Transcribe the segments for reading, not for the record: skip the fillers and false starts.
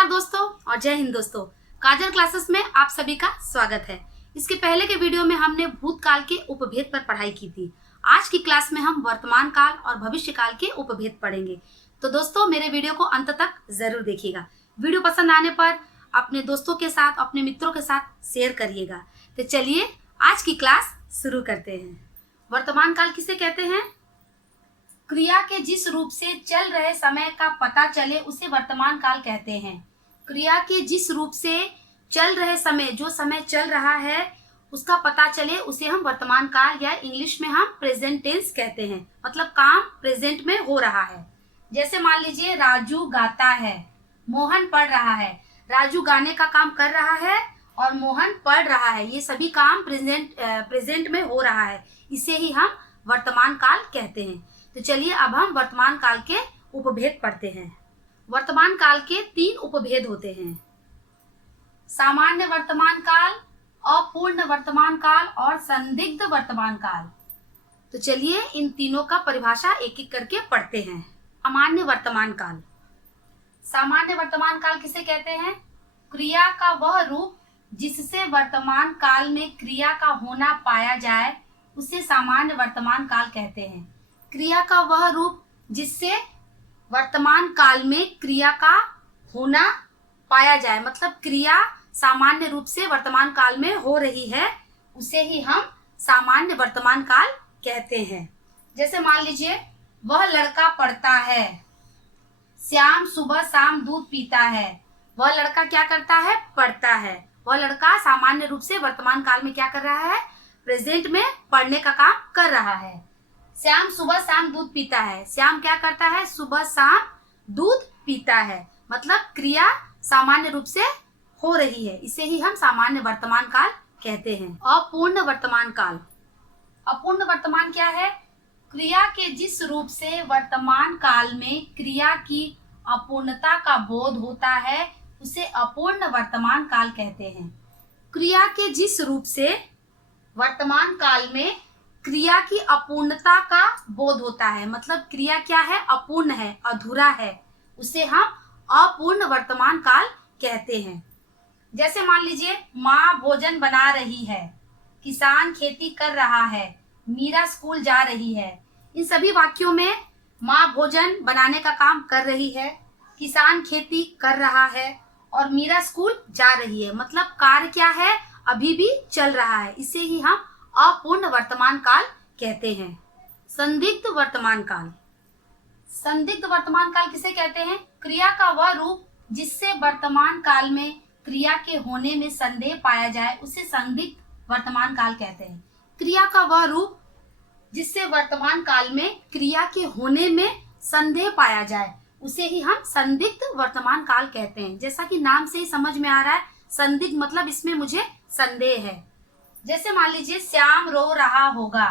नमस्कार दोस्तों और जय हिंद दोस्तों। काजल क्लासेस में आप सभी का स्वागत है। इसके पहले के वीडियो में हमने भूतकाल के उपभेद पर पढ़ाई की थी। आज की क्लास में हम वर्तमान काल और भविष्य काल के उपभेद पढ़ेंगे। तो दोस्तों मेरे वीडियो को अंत तक जरूर देखिएगा। वीडियो पसंद आने पर अपने दोस्तों के साथ, अपने मित्रों के साथ शेयर करिएगा। तो चलिए आज की क्लास शुरू करते हैं। वर्तमान काल किसे कहते हैं? क्रिया के जिस रूप से चल रहे समय का पता चले उसे वर्तमान काल कहते हैं। क्रिया के जिस रूप से चल रहे समय, जो समय चल रहा है उसका पता चले उसे हम वर्तमान काल या इंग्लिश में हम प्रेजेंट टेंस कहते हैं। मतलब काम प्रेजेंट में हो रहा है। जैसे मान लीजिए राजू गाता है, मोहन पढ़ रहा है। राजू गाने का काम कर रहा है और मोहन पढ़ रहा है। ये सभी काम प्रेजेंट में हो रहा है। इसे ही हम वर्तमान काल कहते हैं। तो चलिए अब हम वर्तमान काल के उपभेद पढ़ते हैं। वर्तमान काल के 3 उपभेद होते हैं: सामान्य वर्तमान काल, अपूर्ण वर्तमान काल और संदिग्ध वर्तमान काल। तो चलिए इन तीनों का परिभाषा एक एक करके पढ़ते हैं। सामान्य वर्तमान काल। सामान्य वर्तमान काल किसे कहते हैं? क्रिया का वह रूप जिससे वर्तमान काल में क्रिया का होना पाया जाए उसे सामान्य वर्तमान काल कहते हैं। क्रिया का वह रूप जिससे वर्तमान काल में क्रिया का होना पाया जाए, मतलब क्रिया सामान्य रूप से वर्तमान काल में हो रही है, उसे ही हम सामान्य वर्तमान काल कहते हैं। जैसे मान लीजिए वह लड़का पढ़ता है, श्याम सुबह शाम दूध पीता है। वह लड़का क्या करता है? पढ़ता है। वह लड़का सामान्य रूप से वर्तमान काल में क्या कर रहा है? प्रेजेंट में पढ़ने का काम कर रहा है। श्याम सुबह शाम दूध पीता है। श्याम क्या करता है? सुबह शाम दूध पीता है। मतलब क्रिया सामान्य रूप से हो रही है। इसे ही हम सामान्य वर्तमान काल कहते हैं। अपूर्ण वर्तमान काल। अपूर्ण वर्तमान क्या है? क्रिया के जिस रूप से वर्तमान काल में क्रिया की अपूर्णता का बोध होता है उसे अपूर्ण वर्तमान काल कहते हैं। क्रिया के जिस रूप से वर्तमान काल में क्रिया की अपूर्णता का बोध होता है, मतलब क्रिया क्या है? अपूर्ण है, अधूरा है, उसे हम अपूर्ण वर्तमान काल कहते हैं। जैसे मान लीजिए माँ भोजन बना रही है, किसान खेती कर रहा है, मीरा स्कूल जा रही है। इन सभी वाक्यों में माँ भोजन बनाने का काम कर रही है, किसान खेती कर रहा है और मीरा स्कूल जा रही है। मतलब कार्य क्या है? अभी भी चल रहा है। इसे ही हम अपूर्ण वर्तमान काल कहते हैं। संदिग्ध वर्तमान काल। संदिग्ध वर्तमान काल किसे कहते हैं? क्रिया का वह रूप जिससे वर्तमान काल में क्रिया के होने में संदेह पाया जाए उसे संदिग्ध वर्तमान काल कहते हैं। क्रिया का वह रूप जिससे वर्तमान काल में क्रिया के होने में संदेह पाया जाए उसे ही हम संदिग्ध वर्तमान काल कहते हैं। जैसा कि नाम से ही समझ में आ रहा है, संदिग्ध मतलब इसमें मुझे संदेह है। जैसे मान लीजिए श्याम रो रहा होगा,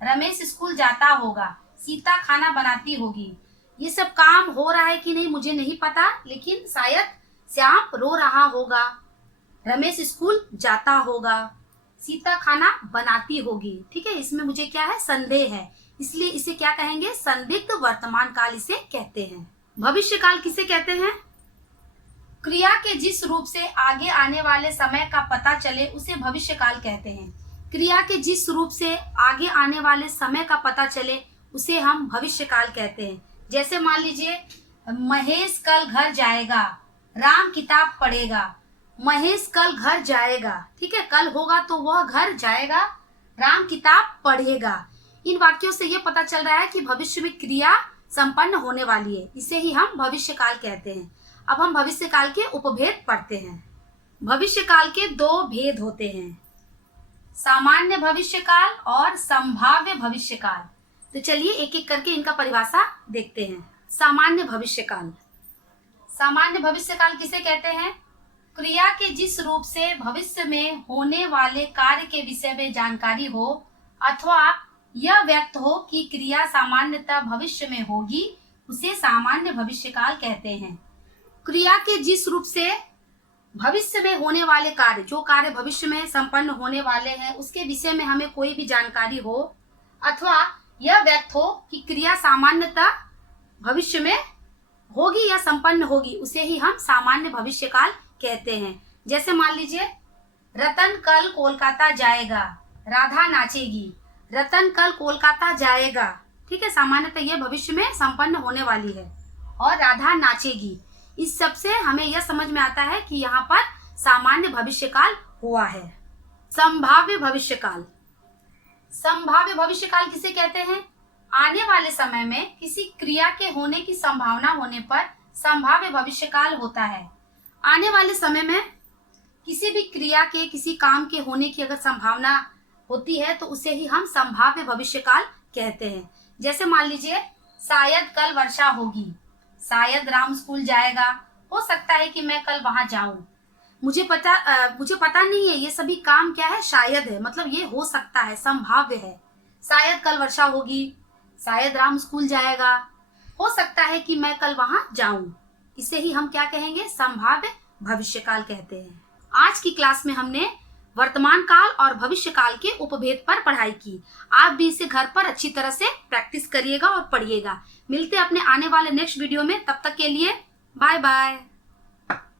रमेश स्कूल जाता होगा, सीता खाना बनाती होगी। ये सब काम हो रहा है कि नहीं मुझे नहीं पता, लेकिन शायद श्याम रो रहा होगा, रमेश स्कूल जाता होगा, सीता खाना बनाती होगी। ठीक है, इसमें मुझे क्या है? संदेह है। इसलिए इसे क्या कहेंगे? संदिग्ध वर्तमान काल इसे कहते हैं। भविष्य काल किसे कहते हैं? क्रिया के जिस रूप से आगे आने वाले समय का पता चले उसे भविष्य काल कहते हैं। क्रिया के जिस रूप से आगे आने वाले समय का पता चले उसे हम भविष्य काल कहते हैं। जैसे मान लीजिए महेश कल घर जाएगा, राम किताब पढ़ेगा। महेश कल घर जाएगा, ठीक है, कल होगा तो वह घर जाएगा, राम किताब पढ़ेगा। इन वाक्यों से ये पता चल रहा है कि भविष्य में क्रिया संपन्न होने वाली है। इसे ही हम भविष्य काल कहते हैं। अब हम भविष्य काल के उपभेद पढ़ते हैं। भविष्य काल के 2 भेद होते हैं: सामान्य भविष्य काल और संभाव्य भविष्य काल। तो चलिए एक एक करके इनका परिभाषा देखते हैं। सामान्य भविष्य काल। सामान्य भविष्य काल किसे कहते हैं? क्रिया के जिस रूप से भविष्य में होने वाले कार्य के विषय में जानकारी हो अथवा यह व्यक्त हो कि क्रिया सामान्यतः भविष्य में होगी उसे सामान्य भविष्य काल कहते हैं। क्रिया के जिस रूप से भविष्य में होने वाले कार्य, जो कार्य भविष्य में संपन्न होने वाले हैं उसके विषय में हमें कोई भी जानकारी हो अथवा यह व्यक्त हो कि क्रिया सामान्यतः भविष्य में होगी या संपन्न होगी उसे ही हम सामान्य भविष्य काल कहते हैं। जैसे मान लीजिए, रतन कल कोलकाता जाएगा, राधा नाचेगी। रतन कल कोलकाता जाएगा, ठीक है, सामान्यतः यह भविष्य में संपन्न होने वाली है। और राधा नाचेगी, इस सब से हमें यह समझ में आता है कि यहाँ पर सामान्य भविष्य काल हुआ है। संभाव्य भविष्य काल। संभाव्य भविष्य काल किसे कहते हैं? आने वाले समय में किसी क्रिया के होने की संभावना होने पर संभाव्य भविष्य काल होता है। आने वाले समय में किसी भी क्रिया के, किसी काम के होने की अगर संभावना होती है तो उसे ही हम संभाव्य भविष्य काल कहते हैं। जैसे मान लीजिए, शायद कल वर्षा होगी, शायद राम स्कूल जाएगा, हो सकता है कि मैं कल वहां जाऊं। मुझे पता नहीं है, ये सभी काम क्या है? शायद है, मतलब ये हो सकता है, संभाव्य है। शायद कल वर्षा होगी, शायद राम स्कूल जाएगा, हो सकता है कि मैं कल वहां जाऊं। इसे ही हम क्या कहेंगे? संभाव्य भविष्यकाल कहते हैं। आज की क्लास में हमने वर्तमान काल और भविष्य काल के उपभेद पर पढ़ाई की। आप भी इसे घर पर अच्छी तरह से प्रैक्टिस करिएगा और पढ़िएगा। मिलते हैं अपने आने वाले नेक्स्ट वीडियो में, तब तक के लिए बाय बाय।